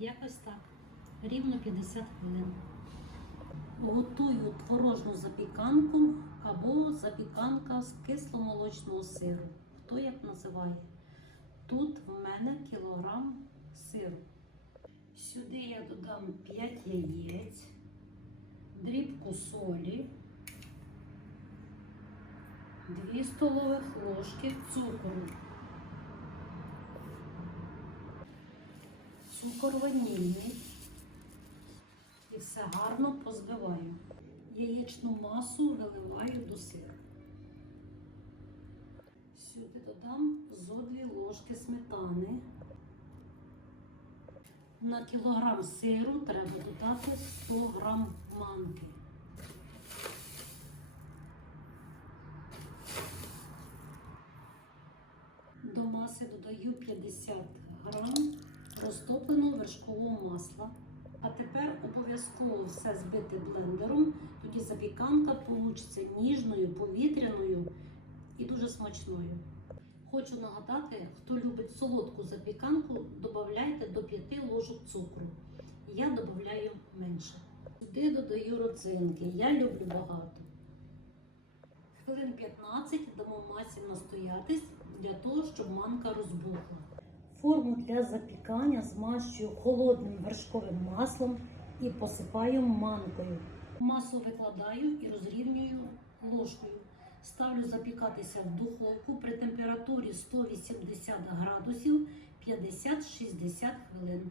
Якось так. Рівно 50 хвилин. Готую творожну запіканку або запіканка з кисломолочного сиру. Хто як називає? Тут в мене кілограм сиру. Сюди я додам 5 яєць, дрібку солі, 2 столових ложки цукру. Цукор ванільний. І все гарно позбиваю. Яєчну масу виливаю до сиру. Сюди додам зо дві ложки сметани. На кілограм сиру треба додати 100 грам манки. До маси додаю 50 грам розтопленого вершкового масла. А тепер обов'язково все збити блендером, тоді запіканка получиться ніжною, повітряною і дуже смачною. Хочу нагадати, хто любить солодку запіканку, додавайте до 5 ложок цукру. Я додаю менше. Сюди додаю родзинки. Я люблю багато. Хвилин 15 дамо масі настоятись для того, щоб манка розбухла. Форму для запікання змащую холодним вершковим маслом і посипаю манкою. Масу викладаю і розрівнюю ложкою. Ставлю запікатися в духовку при температурі 180 градусів 50-60 хвилин.